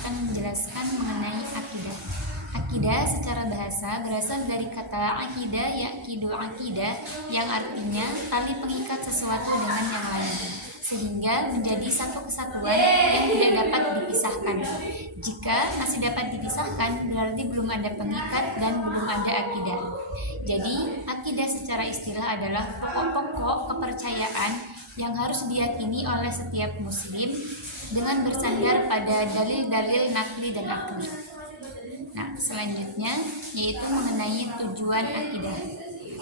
akan menjelaskan mengenai akidah. Akidah secara bahasa berasal dari kata akidah, yakidu akidah, yang artinya tali pengikat sesuatu dengan yang lain, sehingga menjadi satu kesatuan yang tidak dapat dipisahkan. Jika masih dapat dipisahkan, berarti belum ada pengikat dan belum ada akidah. Jadi, akidah secara istilah adalah pokok-pokok kepercayaan yang harus diyakini oleh setiap muslim dengan bersandar pada dalil-dalil nakli dan akli. Nah, selanjutnya yaitu mengenai tujuan akidah.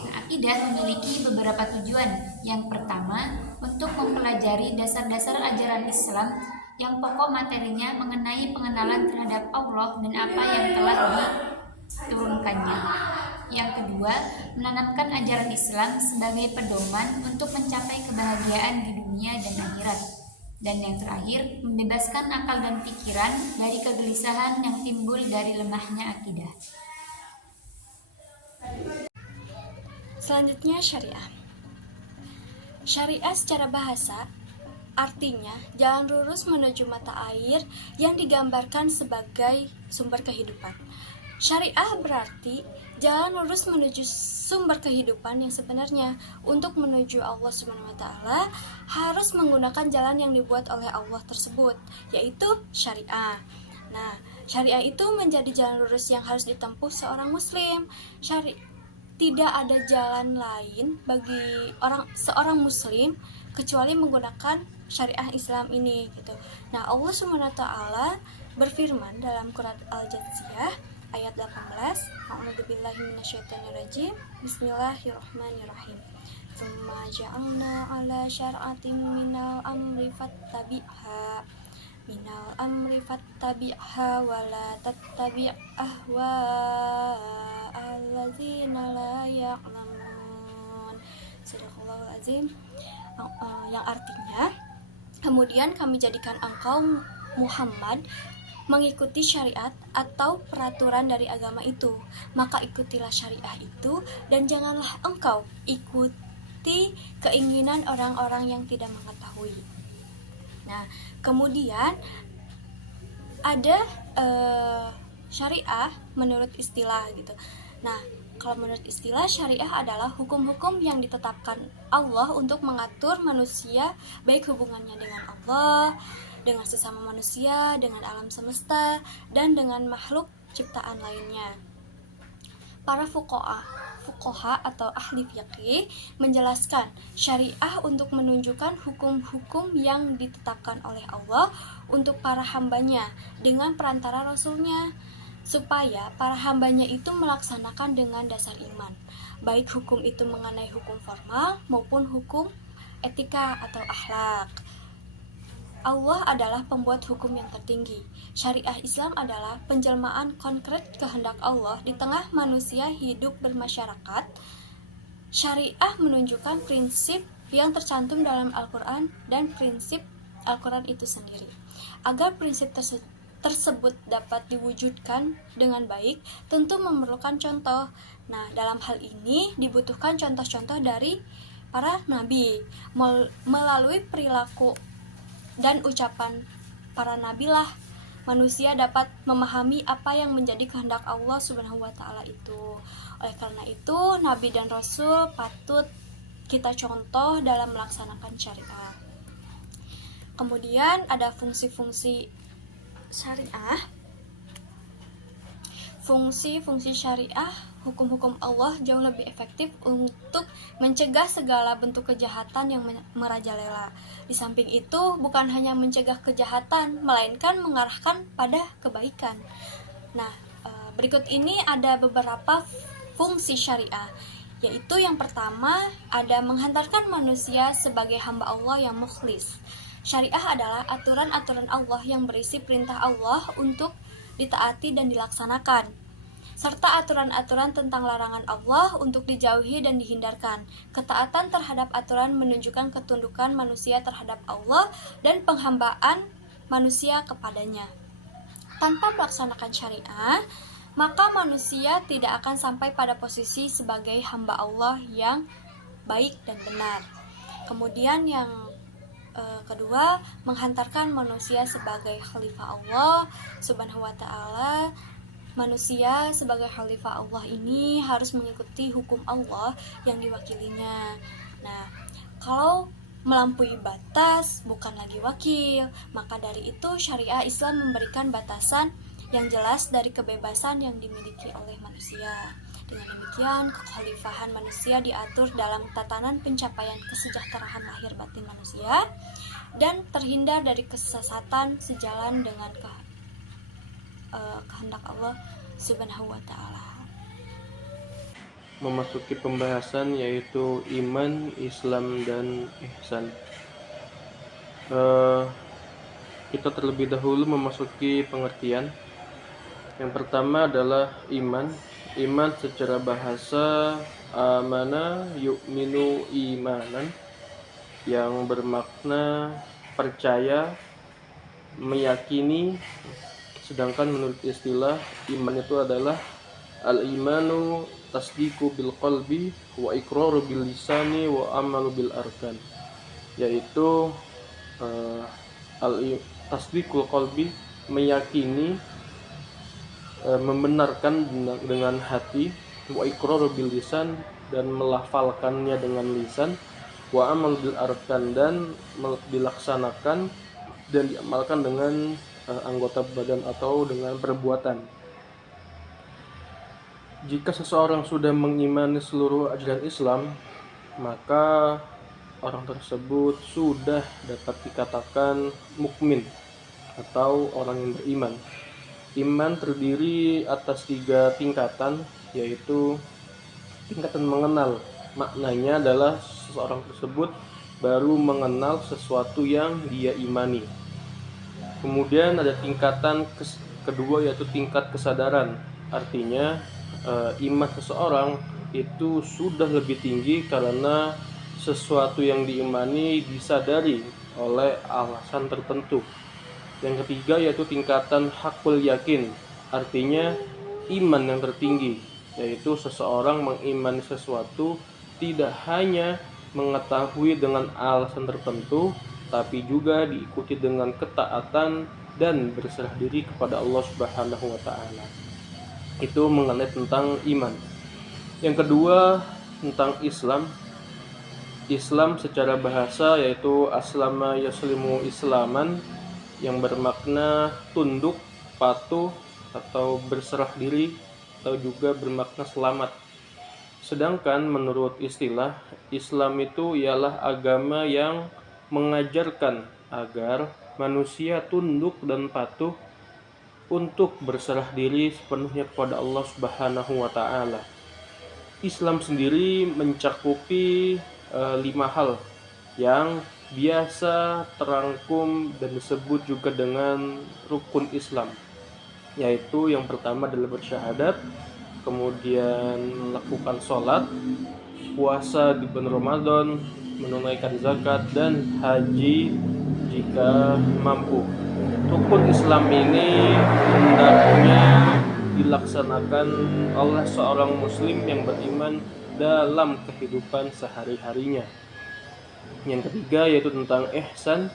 Nah, akidah memiliki beberapa tujuan. Yang pertama, untuk mempelajari dasar-dasar ajaran Islam yang pokok materinya mengenai pengenalan terhadap Allah dan apa yang telah diturunkannya. Yang kedua, menanamkan ajaran Islam sebagai pedoman untuk mencapai kebahagiaan di dunia dan akhirat. Dan yang terakhir, membebaskan akal dan pikiran dari kegelisahan yang timbul dari lemahnya akidah. Selanjutnya syariah. Syariah secara bahasa artinya jalan lurus menuju mata air yang digambarkan sebagai sumber kehidupan. Syariah berarti jalan lurus menuju sumber kehidupan yang sebenarnya. Untuk menuju Allah Subhanahu wa taala harus menggunakan jalan yang dibuat oleh Allah tersebut, yaitu syariah. Nah, syariah itu menjadi jalan lurus yang harus ditempuh seorang muslim. Tidak ada jalan lain bagi seorang muslim kecuali menggunakan syariah Islam ini gitu. Nah, Allah Subhanahu wa taala berfirman dalam Quran Al-Jathiyah ayat 18, A'udzubillahi minasyaitonirrajim. Bismillahirrahmanirrahim. Tsumma ja'alna 'ala syar'atin minal amri fattabi'ha wa la tattabi' ahwa'a allazina la ya'lamun. Sadaqallahul azim. Yang artinya, kemudian kami jadikan engkau Muhammad mengikuti syariat atau peraturan dari agama itu, maka ikutilah syariah itu dan janganlah engkau ikuti keinginan orang-orang yang tidak mengetahui. Nah, kemudian ada syariah menurut istilah gitu. Nah, kalau menurut istilah, syariah adalah hukum-hukum yang ditetapkan Allah untuk mengatur manusia, baik hubungannya dengan Allah, dengan sesama manusia, dengan alam semesta, dan dengan makhluk ciptaan lainnya. Para fuqaha atau ahli fiqih menjelaskan syariah untuk menunjukkan hukum-hukum yang ditetapkan oleh Allah untuk para hambanya dengan perantara Rasulnya, supaya para hambanya itu melaksanakan dengan dasar iman, baik hukum itu mengenai hukum formal maupun hukum etika atau akhlak. Allah adalah pembuat hukum yang tertinggi. Syariah Islam adalah penjelmaan konkret kehendak Allah di tengah manusia hidup bermasyarakat. Syariah menunjukkan prinsip yang tercantum dalam Al-Quran dan prinsip Al-Quran itu sendiri. Agar prinsip tersebut dapat diwujudkan dengan baik, tentu memerlukan contoh. Nah, dalam hal ini dibutuhkan contoh-contoh dari para nabi. Melalui perilaku dan ucapan para nabilah manusia dapat memahami apa yang menjadi kehendak Allah Subhanahu wa taala itu. Oleh karena itu, nabi dan rasul patut kita contoh dalam melaksanakan syariah. Kemudian ada fungsi-fungsi syariah. Fungsi-fungsi syariah, hukum-hukum Allah jauh lebih efektif untuk mencegah segala bentuk kejahatan yang merajalela. Di samping itu, bukan hanya mencegah kejahatan, melainkan mengarahkan pada kebaikan. Nah, berikut ini ada beberapa fungsi syariah, yaitu yang pertama ada menghantarkan manusia sebagai hamba Allah yang mukhlis. Syariah adalah aturan-aturan Allah yang berisi perintah Allah untuk ditaati dan dilaksanakan, serta aturan-aturan tentang larangan Allah untuk dijauhi dan dihindarkan. Ketaatan terhadap aturan menunjukkan ketundukan manusia terhadap Allah dan penghambaan manusia kepadanya. Tanpa melaksanakan syariah, maka manusia tidak akan sampai pada posisi sebagai hamba Allah yang baik dan benar. Kemudian yang Kedua, menghantarkan manusia sebagai khalifah Allah Subhanahu wa taala. Manusia sebagai khalifah Allah ini harus mengikuti hukum Allah yang diwakilinya. Nah, kalau melampaui batas bukan lagi wakil, maka dari itu syariah Islam memberikan batasan yang jelas dari kebebasan yang dimiliki oleh manusia. Dengan demikian, kekhalifahan manusia diatur dalam tatanan pencapaian kesejahteraan lahir batin manusia dan terhindar dari kesesatan sejalan dengan kehendak Allah Subhanahu wa taala. Memasuki pembahasan yaitu iman, Islam, dan ihsan. Kita terlebih dahulu memasuki pengertian. Yang pertama adalah iman. Iman secara bahasa amana yu'minu imanan, yang bermakna percaya, meyakini. Sedangkan menurut istilah, iman itu adalah al-imanu tasdiqu bil qalbi wa iqraru bil lisani wa amalu bil arkan, yaitu tasdiqul qalbi, meyakini, membenarkan dengan hati, wa iqraru bil lisan, dan melafalkannya dengan lisan, wa amal bil arkan, dan dilaksanakan dan diamalkan dengan anggota badan atau dengan perbuatan. Jika seseorang sudah mengimani seluruh ajaran Islam, maka orang tersebut sudah dapat dikatakan mukmin atau orang yang beriman. Iman terdiri atas 3 tingkatan, yaitu tingkatan mengenal. Maknanya adalah seseorang tersebut baru mengenal sesuatu yang dia imani. Kemudian ada tingkatan kedua, yaitu tingkat kesadaran. Artinya iman seseorang itu sudah lebih tinggi karena sesuatu yang diimani disadari oleh alasan tertentu. Yang ketiga yaitu tingkatan hakul yakin, artinya iman yang tertinggi, yaitu seseorang mengimani sesuatu tidak hanya mengetahui dengan alasan tertentu, tapi juga diikuti dengan ketaatan dan berserah diri kepada Allah Subhanahu wa taala. Itu mengenai tentang iman. Yang kedua tentang Islam. Islam secara bahasa yaitu aslama yaslimu islaman, yang bermakna tunduk, patuh, atau berserah diri, atau juga bermakna selamat. Sedangkan menurut istilah, Islam itu ialah agama yang mengajarkan agar manusia tunduk dan patuh untuk berserah diri sepenuhnya kepada Allah Subhanahu wa taala. Islam sendiri mencakupi 5 hal yang biasa terangkum dan disebut juga dengan rukun Islam, yaitu yang pertama adalah bersyahadat, kemudian melakukan sholat, puasa di bulan Ramadan, menunaikan zakat, dan haji jika mampu. Rukun Islam ini hendaknya dilaksanakan oleh seorang muslim yang beriman dalam kehidupan sehari-harinya. Yang ketiga yaitu tentang ihsan.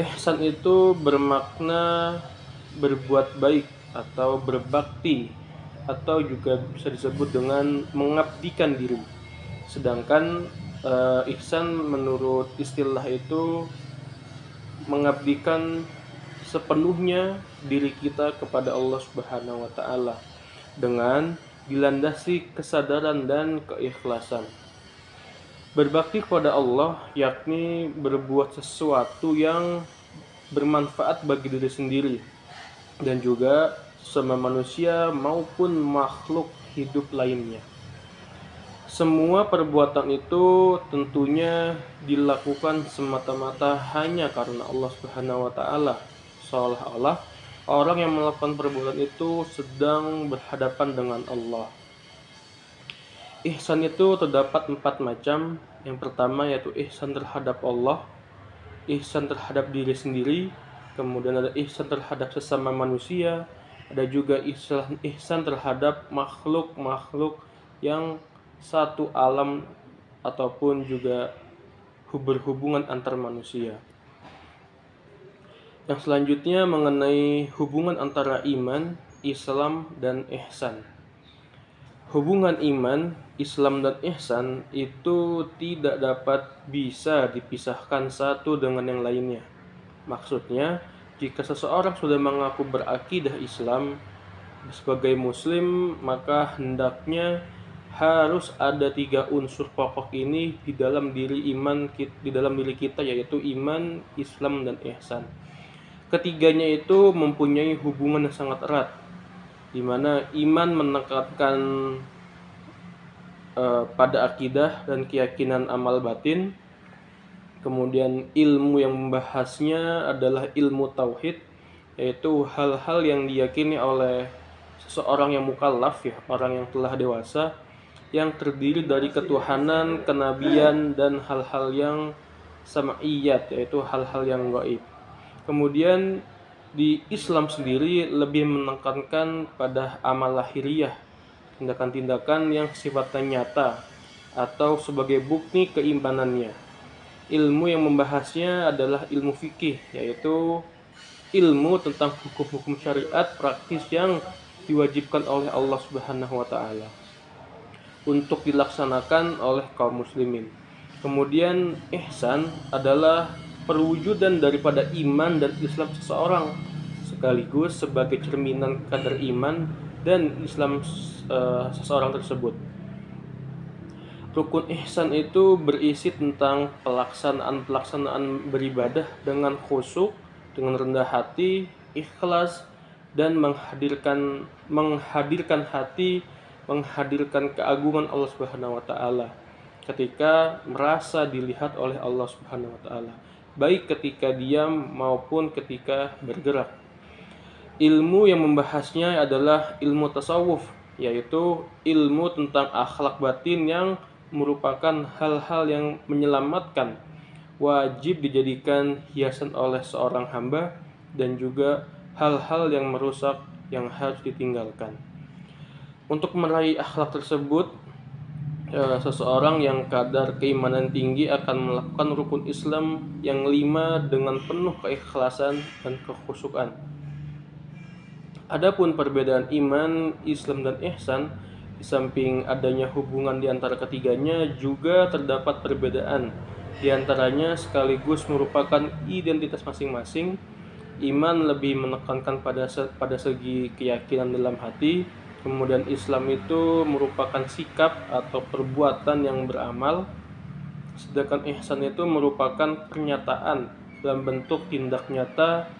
Ihsan itu bermakna berbuat baik atau berbakti, atau juga bisa disebut dengan mengabdikan diri. Sedangkan ihsan menurut istilah itu mengabdikan sepenuhnya diri kita kepada Allah Subhanahu wa taala dengan dilandasi kesadaran dan keikhlasan. Berbakti kepada Allah yakni berbuat sesuatu yang bermanfaat bagi diri sendiri dan juga sesama manusia maupun makhluk hidup lainnya. Semua perbuatan itu tentunya dilakukan semata-mata hanya karena Allah Subhanahu wa taala, seolah-olah orang yang melakukan perbuatan itu sedang berhadapan dengan Allah. Ihsan itu terdapat 4 macam. Yang pertama yaitu ihsan terhadap Allah, ihsan terhadap diri sendiri, kemudian ada ihsan terhadap sesama manusia, ada juga ihsan terhadap makhluk-makhluk yang satu alam ataupun juga berhubungan antar manusia. Yang selanjutnya mengenai hubungan antara iman, Islam, dan ihsan. Hubungan iman, Islam, dan ihsan itu tidak dapat bisa dipisahkan satu dengan yang lainnya. Maksudnya, jika seseorang sudah mengaku berakidah Islam sebagai muslim, maka hendaknya harus ada 3 unsur pokok ini di dalam diri kita, yaitu iman, Islam, dan ihsan. Ketiganya itu mempunyai hubungan yang sangat erat, di mana iman menekankan pada akidah dan keyakinan amal batin. Kemudian ilmu yang membahasnya adalah ilmu tauhid, yaitu hal-hal yang diyakini oleh seseorang yang mukallaf, orang yang telah dewasa, yang terdiri dari ketuhanan, kenabian, dan hal-hal yang sam'iyat, yaitu hal-hal yang gaib. Kemudian di Islam sendiri lebih menekankan pada amal lahiriah, tindakan-tindakan yang sifatnya nyata atau sebagai bukti keimanannya. Ilmu yang membahasnya adalah ilmu fikih, yaitu ilmu tentang hukum-hukum syariat praktis yang diwajibkan oleh Allah Subhanahu wa taala untuk dilaksanakan oleh kaum muslimin. Kemudian ihsan adalah perwujudan daripada iman dan Islam seseorang, sekaligus sebagai cerminan kadar iman dan Islam seseorang tersebut. Rukun ihsan itu berisi tentang pelaksanaan beribadah dengan khusyuk, dengan rendah hati, ikhlas, dan menghadirkan keagungan Allah Subhanahu wa taala ketika merasa dilihat oleh Allah Subhanahu wa taala, baik ketika diam maupun ketika bergerak. Ilmu yang membahasnya adalah ilmu tasawuf, yaitu ilmu tentang akhlak batin yang merupakan hal-hal yang menyelamatkan, wajib dijadikan hiasan oleh seorang hamba, dan juga hal-hal yang merusak yang harus ditinggalkan. Untuk meraih akhlak tersebut, seseorang yang kadar keimanan tinggi akan melakukan rukun Islam yang 5 dengan penuh keikhlasan dan kekhusyukan. Adapun perbedaan iman, Islam, dan ihsan, di samping adanya hubungan di antara ketiganya, juga terdapat perbedaan di antaranya sekaligus merupakan identitas masing-masing. Iman lebih menekankan pada segi keyakinan dalam hati. Kemudian Islam itu merupakan sikap atau perbuatan yang beramal, sedangkan ihsan itu merupakan pernyataan dalam bentuk tindak nyata.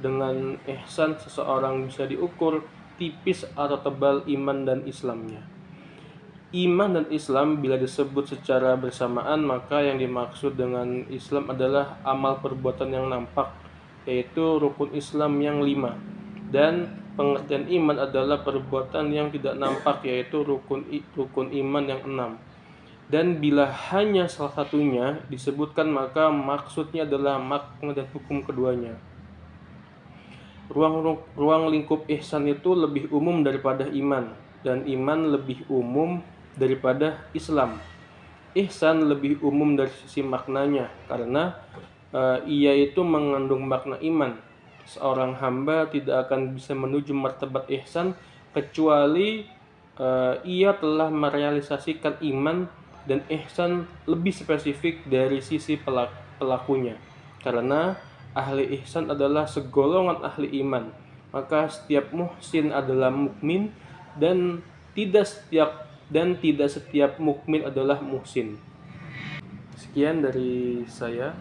Dengan ihsan seseorang bisa diukur tipis atau tebal iman dan Islamnya. Iman dan Islam bila disebut secara bersamaan, maka yang dimaksud dengan Islam adalah amal perbuatan yang nampak, yaitu rukun Islam yang 5, dan pengertian iman adalah perbuatan yang tidak nampak, yaitu rukun iman yang 6. Dan bila hanya salah satunya disebutkan, maka maksudnya adalah makna dan hukum keduanya. Ruang lingkup ihsan itu lebih umum daripada iman, dan iman lebih umum daripada Islam. Ihsan lebih umum dari sisi maknanya, karena ia itu mengandung makna iman. Seorang hamba tidak akan bisa menuju martabat ihsan kecuali ia telah merealisasikan iman, dan ihsan lebih spesifik dari sisi pelakunya, karena ahli ihsan adalah segolongan ahli iman. Maka setiap muhsin adalah mukmin, dan tidak setiap mukmin adalah muhsin. Sekian dari saya.